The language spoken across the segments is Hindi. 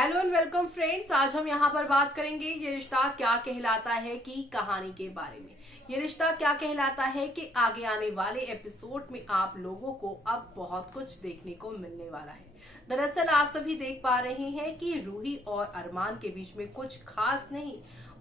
Hello and welcome friends. आज हम यहाँ पर बात करेंगे ये रिश्ता क्या कहलाता है की कहानी के बारे में। ये रिश्ता क्या कहलाता है कि आगे आने वाले एपिसोड में आप लोगों को अब बहुत कुछ देखने को मिलने वाला है। दरअसल आप सभी देख पा रहे हैं कि रूही और अरमान के बीच में कुछ खास नहीं,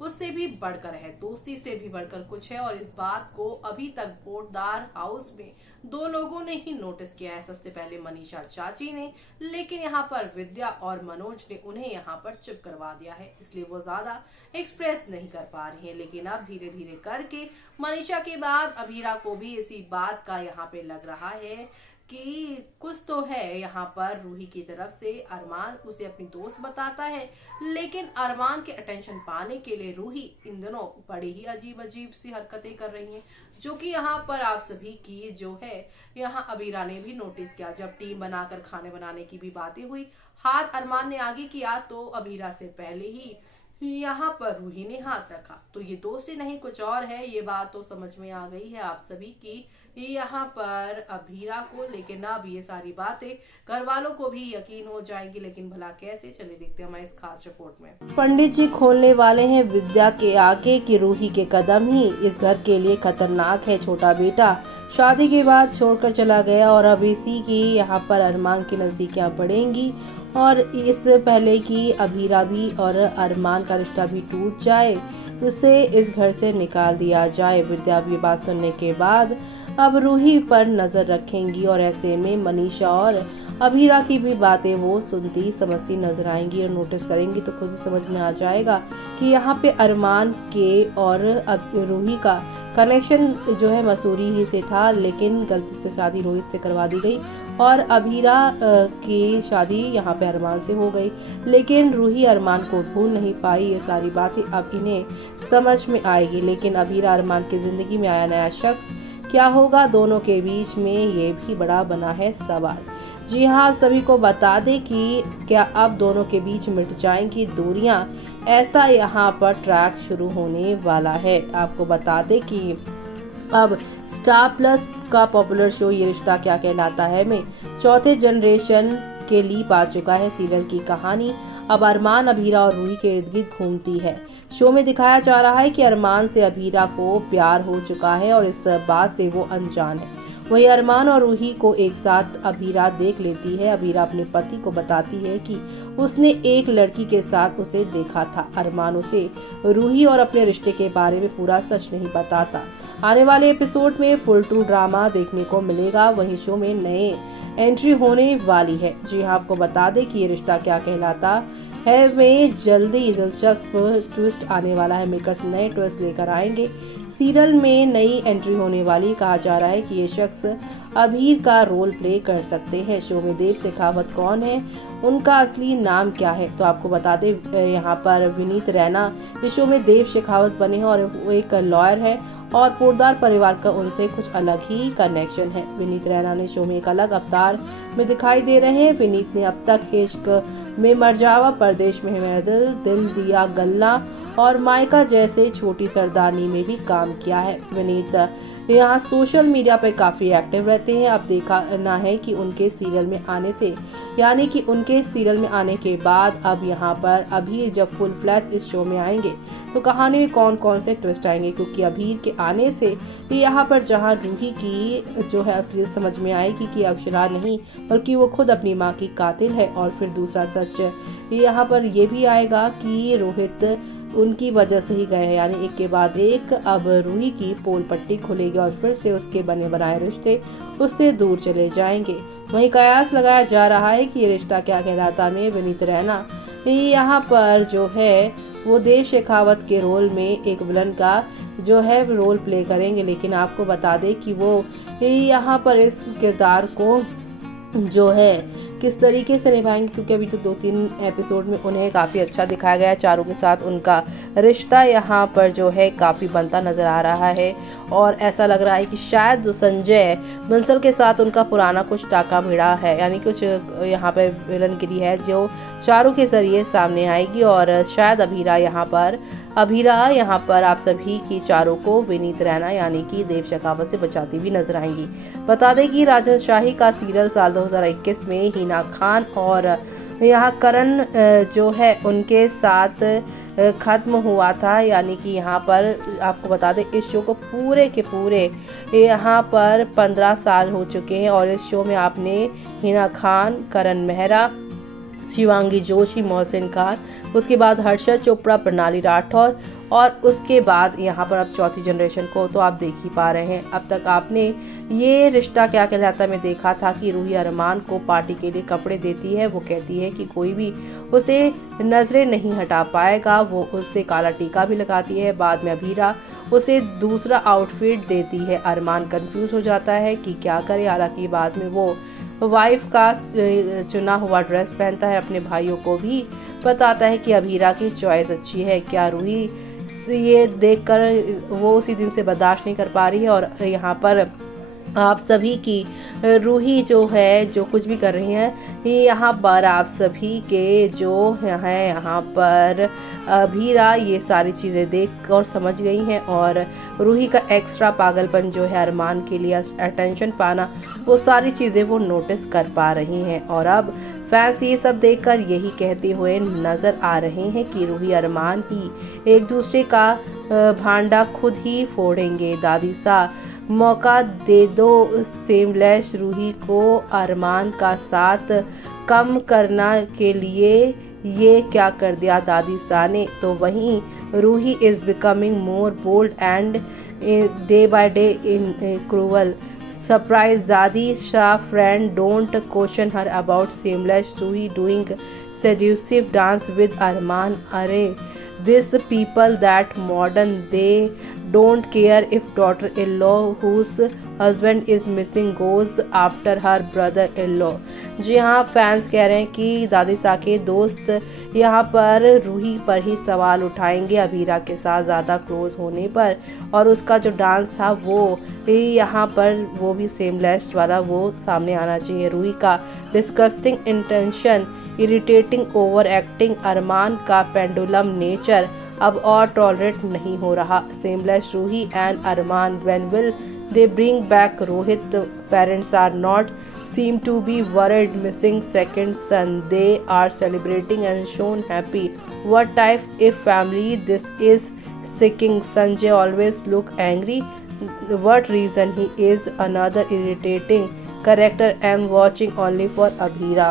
उससे भी बढ़कर है, दोस्ती से भी बढ़कर कुछ है। और इस बात को अभी तक पोर्टदार हाउस में दो लोगों ने ही नोटिस किया है। सबसे पहले मनीषा चाची ने, लेकिन यहाँ पर विद्या और मनोज ने उन्हें यहाँ पर चुप करवा दिया है, इसलिए वो ज्यादा एक्सप्रेस नहीं कर पा रही है। लेकिन अब धीरे धीरे करके मनीषा के बाद अभीरा को भी इसी बात का यहाँ पे लग रहा है कि कुछ तो है यहाँ पर रूही की तरफ से। अरमान उसे अपनी दोस्त बताता है, लेकिन अरमान के अटेंशन पाने के लिए रूही इन दिनों बड़ी ही अजीब अजीब सी हरकतें कर रही हैं, जो कि यहाँ पर आप सभी की जो है यहाँ अबीरा ने भी नोटिस किया। जब टीम बनाकर खाने बनाने की भी बातें हुई, हाथ अरमान ने आगे किया तो अबीरा से पहले ही यहाँ पर रूही ने हाथ रखा। तो ये दोस्ती नहीं कुछ और है, ये बात तो समझ में आ गई है आप सभी की यहाँ पर अबीरा को। लेकिन अब ये सारी बातें घर वालों को भी यकीन हो जाएगी, लेकिन भला कैसे, चले देखते हैं हमारे इस खास रिपोर्ट में। पंडित जी खोलने वाले हैं विद्या के आगे कि रूही के कदम ही इस घर के लिए खतरनाक है। छोटा बेटा शादी के बाद छोड़कर चला गया और अब इसी की यहाँ पर अरमान की नजदीकियाँ पड़ेंगी, और इस पहले कि अबीरा भी और अरमान का रिश्ता भी टूट जाए, उसे इस घर से निकाल दिया जाए। विद्या भी बात सुनने के बाद अब रूही पर नजर रखेंगी, और ऐसे में मनीषा और अबीरा की भी बातें वो सुनती समझती नजर आएंगी और नोटिस करेंगी, तो खुद समझ में आ जाएगा कि यहाँ पे अरमान के और रूही का कनेक्शन जो है मसूरी ही से था, लेकिन गलती से शादी रोहित से करवा दी गई और अबीरा की शादी यहाँ पे अरमान से हो गई। लेकिन रूही अरमान को भूल नहीं पाई। ये सारी बातें अब इन्हें समझ में आएगी। लेकिन अबीरा अरमान की जिंदगी में आया नया शख्स, क्या होगा दोनों के बीच में, ये भी बड़ा बना है सवाल। जी हाँ, आप सभी को बता दें कि क्या अब दोनों के बीच मिट जाएंगी दूरियां, ऐसा यहाँ पर ट्रैक शुरू होने वाला है। आपको बता दें कि अब स्टार प्लस का पॉपुलर शो ये रिश्ता क्या कहलाता है में चौथे जनरेशन के लीप आ चुका है। सीरियल की कहानी अब अरमान, अबीरा और रूही के इर्द गिर्द घूमती है। शो में दिखाया जा रहा है कि अरमान से अबीरा को प्यार हो चुका है और इस बात से वो अनजान है। वही अरमान और रूही को एक साथ अबीरा देख लेती है। अबीरा अपने पति को बताती है कि उसने एक लड़की के साथ उसे देखा था। अरमान उसे रूही और अपने रिश्ते के बारे में पूरा सच नहीं बताता। आने वाले एपिसोड में फुल टू ड्रामा देखने को मिलेगा। वहीं शो में नए एंट्री होने वाली है। जी हाँ, आपको बता दें कि ये रिश्ता क्या कहलाता है में जल्दी दिलचस्प ट्विस्ट आने वाला है। मेकर्स नए ट्विस्ट लेकर आएंगे। सीरियल में नई एंट्री होने वाली, कहा जा रहा है कि ये शख्स अबीर का रोल प्ले कर सकते हैं। शो में देव शेखावत कौन है, उनका असली नाम क्या है, तो आपको बता दें यहाँ पर विनीत रैना इस शो में देव शेखावत बने हैं और वो एक लॉयर है और पोर्टदार परिवार का उनसे कुछ अलग ही कनेक्शन है। विनीत रैना ने शो में एक अलग अवतार में दिखाई दे रहे हैं। विनीत ने अब तक इश्क में मरजावा, परदेश में है दिल दिया गल्ला और मायका जैसे छोटी सरदारनी में भी काम किया है। विनीत यहाँ सोशल मीडिया पे काफी एक्टिव रहते हैं। अब देखना है कि उनके सीरियल में आने से, यानी कि उनके सीरियल में आने के बाद अब यहाँ पर अभी जब फुल फ्लैश इस शो में आएंगे तो कहानी में कौन कौन से ट्विस्ट आएंगे, क्योंकि अभी के आने से यहाँ पर जहाँ रूही की जो है असलियत समझ में आएगी कि अक्षरा नहीं बल्कि वो खुद अपनी माँ की कातिल है। और फिर दूसरा सच यहाँ पर ये भी आएगा कि रोहित उनकी वजह से ही गए हैं, यानी एक के बाद एक अब रूही की पोल पट्टी खुलेगी और फिर से उसके बने बनाए रिश्ते उससे दूर चले जाएंगे। वहीं कयास लगाया जा रहा है कि ये रिश्ता क्या कहलाता में विनीत रैना यहाँ पर जो है वो देव शेखावत के रोल में एक विलन का जो है रोल प्ले करेंगे। लेकिन आपको बता दें कि वो यहाँ पर इस किरदार को जो है किस तरीके से निभाएंगे, क्योंकि अभी तो 2-3 एपिसोड में उन्हें काफ़ी अच्छा दिखाया गया है। चारों के साथ उनका रिश्ता यहाँ पर जो है काफ़ी बनता नज़र आ रहा है और ऐसा लग रहा है कि शायद संजय बंसल के साथ उनका पुराना कुछ टाका भिड़ा है, यानी कुछ यहाँ पे विलनगिरी है जो चारों के जरिए सामने आएगी। और शायद अबीरा यहाँ पर आप सभी की चारों को विनीत रैना यानी कि देव शेखावत से बचाती भी नजर आएंगी। बता दें कि राजन शाही का सीरियल साल 2021 में हिना खान और यहाँ करण जो है उनके साथ ख़त्म हुआ था। यानी कि यहाँ पर आपको बता दें इस शो को पूरे के पूरे यहाँ पर 15 साल हो चुके हैं और इस शो में आपने हिना खान, करण मेहरा, शिवांगी जोशी, मोहसिन खान, उसके बाद हर्षद चोपड़ा, प्रणाली राठौर और उसके बाद यहाँ पर अब चौथी जनरेशन को तो आप देख ही पा रहे हैं। अब तक आपने ये रिश्ता क्या कहलाता में देखा था कि रूही अरमान को पार्टी के लिए कपड़े देती है। वो कहती है कि कोई भी उसे नजरें नहीं हटा पाएगा। वो उससे काला टीका भी लगाती है। बाद में अभीरा उसे दूसरा आउटफिट देती है। अरमान कंफ्यूज हो जाता है कि क्या करे। हालांकि बाद में वो वाइफ का चुना हुआ ड्रेस पहनता है। अपने भाइयों को भी बताता है कि अभीरा की चॉइस अच्छी है। क्या रूही ये देखकर वो उसी दिन से बर्दाश्त नहीं कर पा रही है और यहाँ पर आप सभी की रूही जो है जो कुछ भी कर रही हैं यहाँ पर आप सभी के जो है यहाँ पर अभीरा ये सारी चीज़ें देख और समझ गई हैं और रूही का एक्स्ट्रा पागलपन जो है अरमान के लिए अटेंशन पाना वो सारी चीज़ें वो नोटिस कर पा रही हैं। और अब फैंस ये सब देखकर यही कहते हुए नजर आ रहे हैं कि रूही अरमान ही एक दूसरे का भांडा खुद ही फोड़ेंगे। दादी सा मौका दे दो सेमलेस रूही को अरमान का साथ कम करना के लिए ये क्या कर दिया दादी सा ने। तो वहीं Ruhi is becoming more bold and day by day in cruel. Surprise दादी शाह friend don't question her about shameless Ruhi doing seductive dance with Arman. Array, these people that modern they don't care if daughter-in-law whose husband is missing goes after her brother-in-law. जी हाँ, फैंस कह रहे हैं कि दादी सा के दोस्त यहाँ पर रूही पर ही सवाल उठाएंगे अभीरा के साथ ज़्यादा क्लोज होने पर। और उसका जो डांस था वो यहाँ पर वो भी सेमलेस वाला वो सामने आना चाहिए। रूही का disgusting intention, irritating over acting, Armaan का पेंडुलम नेचर अब और टॉलरेट नहीं हो रहा। Shameless Ruhi and Armaan, when will they bring back Rohit? Parents are not seem to be worried missing second son. They are celebrating and shown happy. What type of family this is? Seeking Sanjay always look angry. What reason he is? Another irritating character. I'm watching only for Abhira.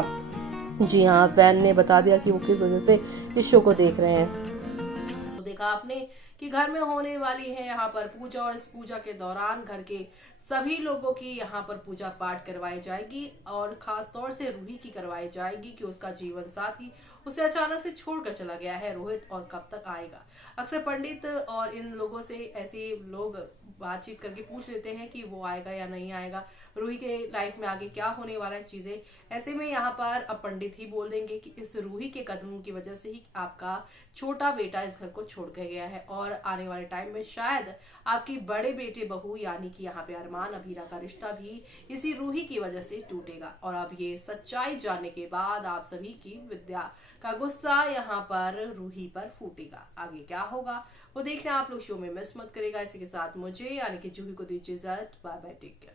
जी हाँ, फैन ने बता दिया कि वो किस वजह से इस शो को देख रहे हैं। तो देखा आपने कि घर में होने वाली है यहाँ पर पूजा और इस पूजा के दौरान घर के सभी लोगों की यहाँ पर पूजा पाठ करवाई जाएगी और खास तौर से रूही की करवाई जाएगी कि उसका जीवन साथी उसे अचानक से छोड़कर चला गया है रोहित और कब तक आएगा। अक्सर पंडित और इन लोगों से ऐसे लोग बातचीत करके पूछ लेते हैं कि वो आएगा या नहीं आएगा, रूही के लाइफ में आगे क्या होने वाला है चीजें। ऐसे में यहाँ पर अब पंडित ही बोल देंगे कि इस रूही के कदम की वजह से ही आपका छोटा बेटा इस घर को छोड़ के गया है और आने वाले टाइम में शायद आपकी बड़े बेटे बहू यानी कि यहाँ पे अरमान अभीरा का रिश्ता भी इसी रूही की वजह से टूटेगा। और अब ये सच्चाई जानने के बाद आप सभी की विद्या का गुस्सा यहाँ पर रूही पर फूटेगा। आगे क्या होगा वो देखना आप लोग शो में मिस मत करेगा। इसी के साथ मुझे यानी कि जूही को दीजिए इजाजत। Bye bye, take care.